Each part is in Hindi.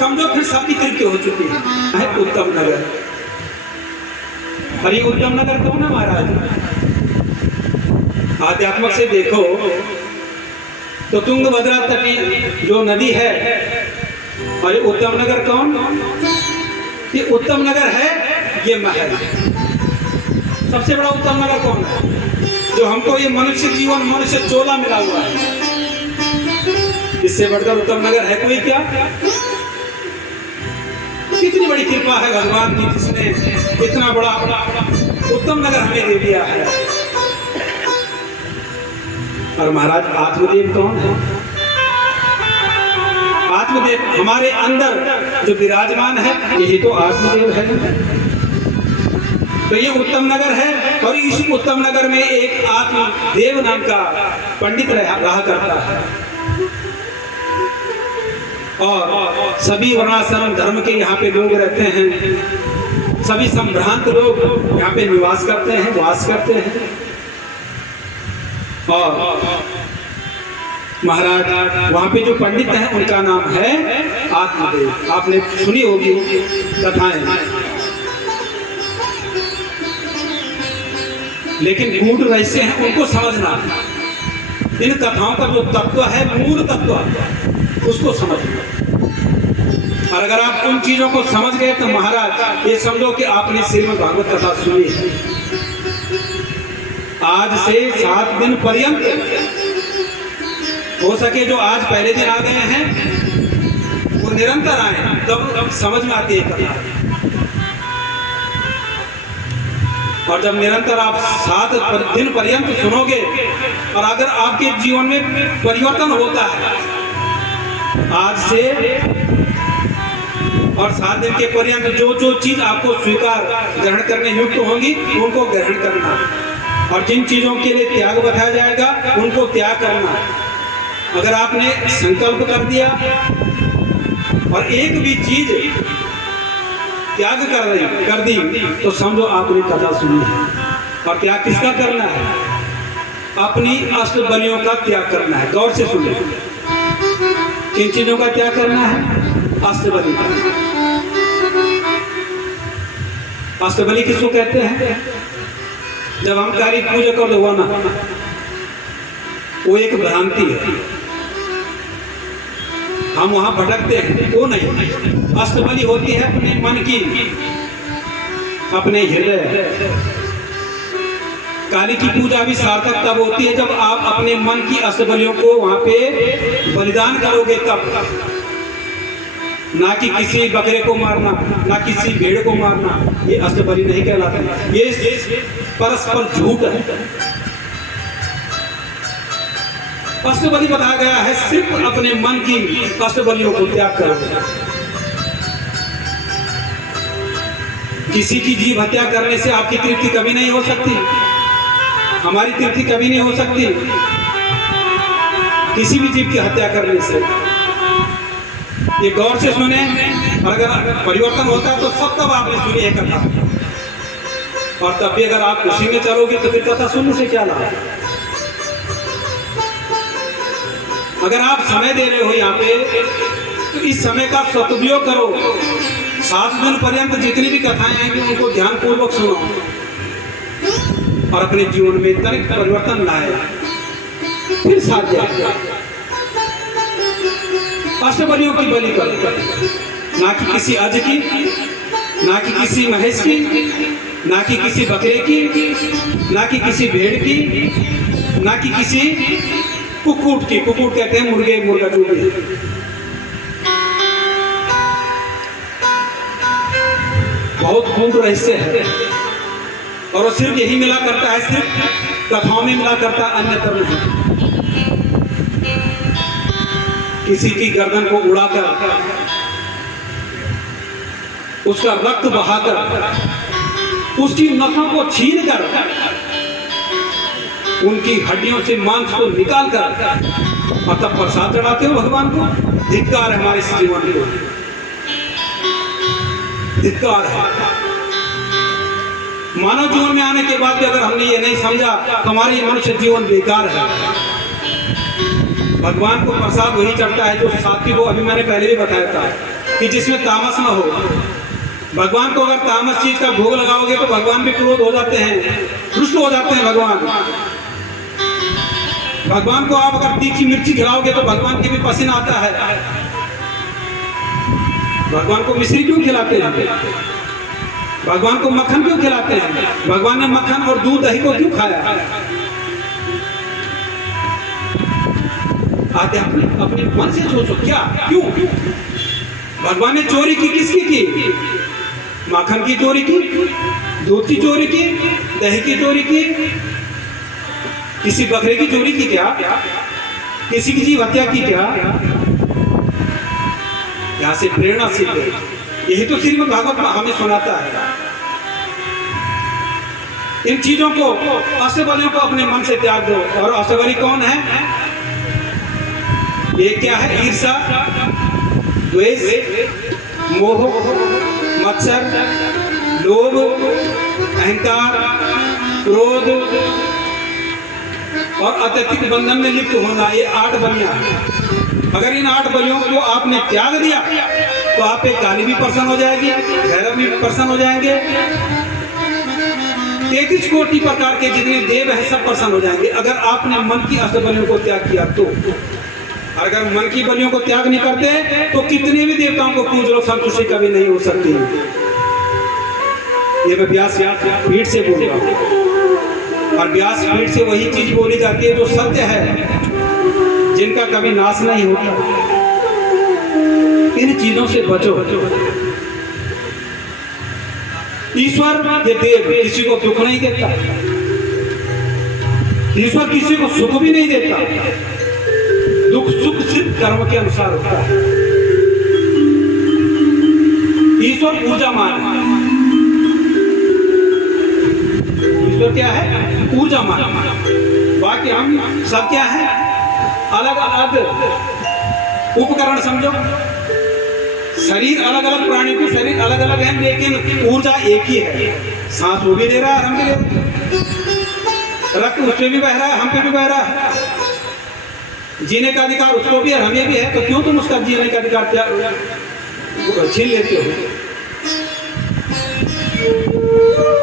समझो फिर सबकी तृप्ति हो चुकी है उत्तम नगर। और ये उत्तम नगर कौन है महाराज? आध्यात्मक से देखो तो तुंगभद्रा तटी जो नदी है, और ये उत्तम नगर कौन? ये उत्तम नगर है ये महल। सबसे बड़ा उत्तम नगर कौन है? जो हमको ये मनुष्य जीवन, मनुष्य चोला मिला हुआ है, इससे बढ़कर उत्तम नगर है कोई क्या? कितनी बड़ी कृपा है भगवान की, जिसने इतना बड़ा उत्तम नगर हमें दे दिया है। और महाराज आत्मदेव कौन है? आत्मदेव हमारे अंदर जो विराजमान है, यही तो आत्मदेव है। तो ये उत्तम नगर है, और इस उत्तम नगर में एक आत्मदेव नाम का पंडित रहा करता है। और सभी वर्णाश्रम धर्म के यहाँ पे लोग रहते हैं, सभी संभ्रांत लोग यहाँ पे निवास करते हैं, वास करते हैं। और महाराज वहाँ पे जो पंडित हैं उनका नाम है आत्मदेव। आपने सुनी होगी कथाएं, लेकिन गूढ़ रहस्य हैं, उनको समझना। इन कथाओं का जो तत्व है, मूल तत्व, उसको समझना। और अगर आप उन चीजों को समझ गए तो महाराज ये समझो कि आपने श्रीमद् भागवत कथा सुनी है। आज से 7 दिन पर्यंत, हो सके जो आज पहले दिन आ गए हैं वो निरंतर आए, तब समझ में आती है कथा। और जब निरंतर आप 7 दिन पर्यंत सुनोगे, और अगर आपके जीवन में परिवर्तन होता है आज से, और 7 दिन के पर्यंत जो जो चीज आपको स्वीकार ग्रहण करने युक्त होंगी उनको ग्रहण करना, और जिन चीजों के लिए त्याग बताया जाएगा उनको त्याग करना। अगर आपने संकल्प कर दिया और एक भी चीज त्याग कर दी तो समझो आपने कथा सुनी है। और त्याग किसका करना है? अपनी अष्ट बलियों का त्याग करना है। गौर से सुनिए, किन चीजों का त्याग करना है? अष्टबलि का। अष्टबलि किसको कहते हैं? जब हम कार्य पूजा कर दो ना, वो एक भ्रांति है, हम वहां भटकते हैं, वो नहीं। अष्टबलि होती है अपने मन की, अपने हृदय। काली की पूजा भी सार्थक तब होती है जब आप अपने मन की अष्टबलियों को वहां पे बलिदान करोगे, तब। ना कि किसी बकरे को मारना, ना किसी भेड़ को मारना, ये अष्टबलि नहीं कहलाता। ये परस्पर झूठ है। अष्टबलि बताया गया है सिर्फ अपने मन की अष्टबलियों को त्याग करो। किसी की जीव हत्या करने से आपकी तृप्ति कभी नहीं हो सकती, हमारी तृप्ति कभी नहीं हो सकती किसी भी जीव की हत्या करने से। ये गौर से सुने, और अगर परिवर्तन होता है तो सब तब आपने सुनी है कथा, और तब भी अगर आप उसी में चलोगे तो फिर कथा सुनने से क्या लाभ? अगर आप समय दे रहे हो यहाँ पे तो इस समय का सदुपयोग करो। 7 दिन पर्यंत जितनी भी कथाएं आएंगी उनको ध्यान पूर्वक सुनो, और अपने जीवन में तनिक परिवर्तन लाए, फिर साथ जाए। अष्टबलियों की बलि करो, ना कि किसी अज की, ना कि किसी महेश की, ना कि किसी बकरे की, ना कि किसी भेड़ की, ना कि किसी कुक्कुट की। कुक्कुट कहते हैं मुर्गे, मुर्गा जो भी है। बहुत गूढ़ रहस्य है, और वो सिर्फ यही मिला करता है, सिर्फ कथाओं में मिला करता है, अन्यत्र नहीं। किसी की गर्दन को उड़ाकर, उसका रक्त बहाकर, उसकी नसों को छीनकर, उनकी हड्डियों से मांस को निकालकर, और तब प्रसाद चढ़ाते हो भगवान को। धिक्कार है हमारे इस जीवन को, धिक्कार है। मानव जीवन में आने के बाद भी अगर हमने ये नहीं समझा तो हमारे ये मनुष्य जीवन बेकार है। भगवान को प्रसाद वही चढ़ता है जो सात्विक को, अभी मैंने पहले भी बताया था, कि जिसमें तामस न हो। भगवान को अगर तामस चीज का भोग लगाओगे तो भगवान भी क्रोध हो जाते हैं, रुष्ट हो जाते हैं भगवान। भगवान को आप अगर तीखी मिर्ची खिलाओगे तो भगवान के भी पसीना आता है। भगवान को मिश्री क्यों खिलाते हैं? भगवान को मक्खन क्यों खिलाते हैं? भगवान ने मक्खन और दूध दही को क्यों खाया? आध्यात्मिक अपने मन से सोचो, क्या क्यों? भगवान ने चोरी की, किसकी की? माखन की चोरी की, दूध की चोरी की, दही की चोरी की, किसी बकरे की चोरी की क्या? किसी की जीव हत्या की क्या? यहां से प्रेरणा सिद्ध है। यही तो श्रीमद् भागवत में हमें सुनाता है। इन चीजों को, अष्टबलियों को अपने मन से त्याग दो। और अष्टबली कौन है? ये क्या है? ईर्षा, द्वेष, मोह, मत्सर, लोभ, अहंकार, क्रोध और अत्यधिक बंधन में लिप्त होना। ये 8 बलियां हैं। अगर इन 8 बलियों को आपने त्याग दिया तो आप पे काली भी प्रसन्न हो जाएगी, भैरव भी प्रसन्न हो जाएंगे, 33 कोटि प्रकार के जितने देव हैं सब प्रसन्न हो जाएंगे। अगर आपने मन की अष्टबलियों को त्याग किया तो। अगर मन की बलियों को त्याग नहीं करते तो कितने भी देवताओं को पूज लो, संतुष्टि कभी नहीं हो सकती। ये मैं व्यास पीठ से बोल रहा हूँ। और व्यास पीठ से वही चीज बोली जाती है जो सत्य है, जिनका कभी नाश नहीं होता। इन चीजों से बचो। ईश्वर ये देव किसी को दुख नहीं देता, ईश्वर किसी को सुख भी नहीं देता। दुख सुख सिर्फ कर्म के अनुसार होता है। ईश्वर ऊर्जामान है। ईश्वर क्या है? ऊर्जामान। बाकी हम सब क्या है? अलग अलग उपकरण समझो। शरीर अलग अलग, प्राणी के शरीर अलग अलग है, लेकिन ऊर्जा एक ही है। सांस वो भी दे रहा है, हम भी ले रहे हैं। रक्त उस पे भी बह रहा है, हम पे भी बह रहा है। जीने का अधिकार उसको भी है, हमें भी है। तो क्यों तुम उसका जीने का अधिकार छीन लेते हो?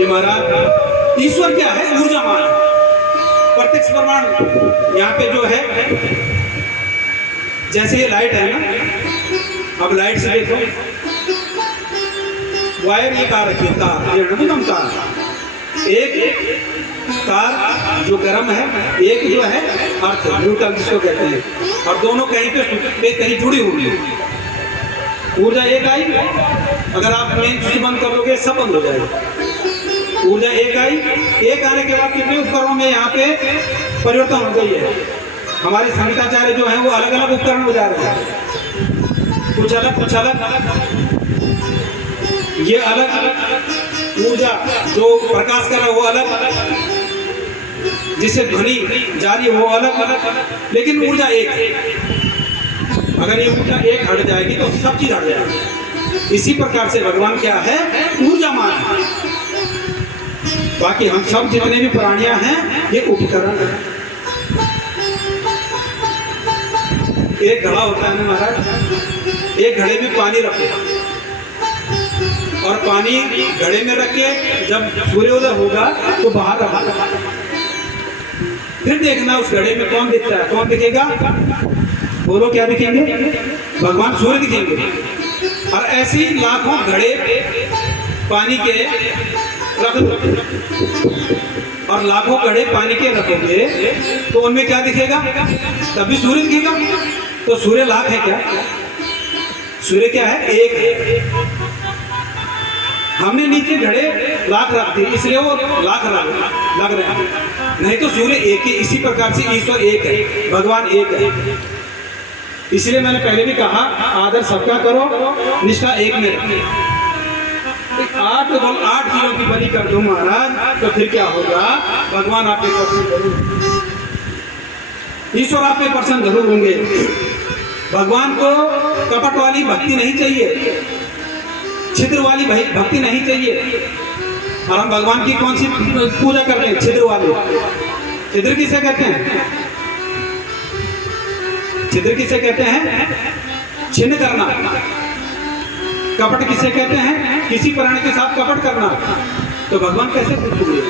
ये महाराज ईश्वर क्या है? ऊर्जामान। प्रत्यक्ष प्रमाण यहाँ पे जो है, जैसे ये लाइट है ना, अब लाइट से देखो, वायर ये तार रखी है, तार ये नमूनम तार। एक तार जो गर्म है, एक जो है अर्थ न्यूट्रल जिसको कहते हैं, और दोनों कहीं पे कहीं जुड़ी हुई है। ऊर्जा एक आई, अगर आप मेन स्विच बंद कर लोगे सब बंद हो जाएगा। ऊर्जा एक आई, एक आने के बाद कितने उपकरणों में यहाँ पे परिवर्तन हो गई है। हमारे संगीताचार्य जो है वो अलग अलग उपकरण बजा रहे हैं, कुछ अलग कुछ अलग। ये अलग अलग ऊर्जा जो प्रकाश कर रहा है वो अलग अलग, जिससे ध्वनि जारी है वो अलग अलग, लेकिन ऊर्जा एक है। अगर ये ऊर्जा एक हट जाएगी तो सब चीज हट जाएगी। इसी प्रकार से भगवान क्या है? ऊर्जामान है। बाकी हम सब जितने भी प्राणियां हैं ये उपकरण है। एक घड़ा होता है ना महाराज, एक घड़े में पानी रखो और पानी घड़े में रख के जब सूर्योदय होगा तो बाहर रखा, फिर देखना उस घड़े में कौन दिखता है। कौन दिखेगा? बोलो क्या दिखेंगे? भगवान सूर्य दिखेंगे। और ऐसे ही लाखों घड़े पानी के रख दो और लाखों घड़े पानी के रखोगे तो उनमें क्या दिखेगा? तभी सूर्य दिखेगा। तो सूर्य लाख है क्या? सूर्य क्या है? एक है। हमने नीचे घड़े लाख रख दिए इसलिए वो लाख लग रहे हैं, नहीं तो सूर्य एक है। इसी प्रकार से ईश्वर एक है, भगवान एक है। इसलिए मैंने पहले भी कहा आदर सबका करो, निष्ठा एक में रखो। 8 चीजों की बलि कर दो महाराज तो फिर क्या होगा? भगवान आप पे प्रसन्न जरूर, ईश्वर आप पे प्रसन्न जरूर होंगे। भगवान को कपट वाली भक्ति नहीं चाहिए, छिद्र वाली भक्ति नहीं चाहिए। और हम भगवान की कौन सी पूजा करते हैं? छिद्र वाली। छिद्र किसे कहते हैं? छिद्र किसे कहते हैं? छिन्न करना। कपट किसे कहते हैं? किसी प्राणी के साथ कपट करना। तो भगवान कैसे खुश हुए?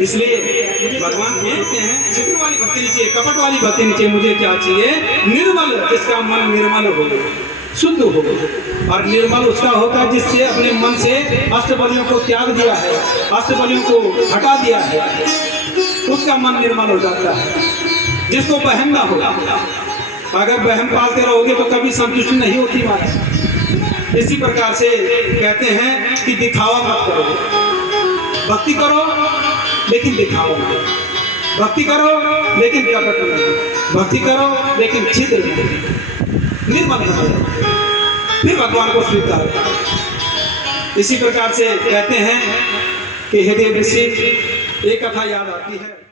इसलिए भगवान कहते हैं चित्र वाली भक्ति नहीं चाहिए, कपट वाली भक्ति नहीं चाहिए। मुझे क्या चाहिए? निर्मल, जिसका मन निर्मल हो, शुद्ध हो। और निर्मल उसका होता है जिससे अपने मन से अष्टबलियों को त्याग दिया है, अष्टबलियों को हटा दिया है, उसका मन निर्मल हो जाता है। जिसको बहम ना हो, अगर बहम पालते रहोगे तो कभी संतुष्टि नहीं होती महाराज। इसी प्रकार से कहते हैं कि दिखावा मत करो, भक्ति करो लेकिन दिखाओ मत, भक्ति करो लेकिन कपट नहीं, भक्ति करो लेकिन छिद्र नहीं, निर्मल बनो, फिर भगवान को स्वीकार करो। इसी प्रकार से कहते हैं कि हृदय ऋषि एक कथा याद आती है।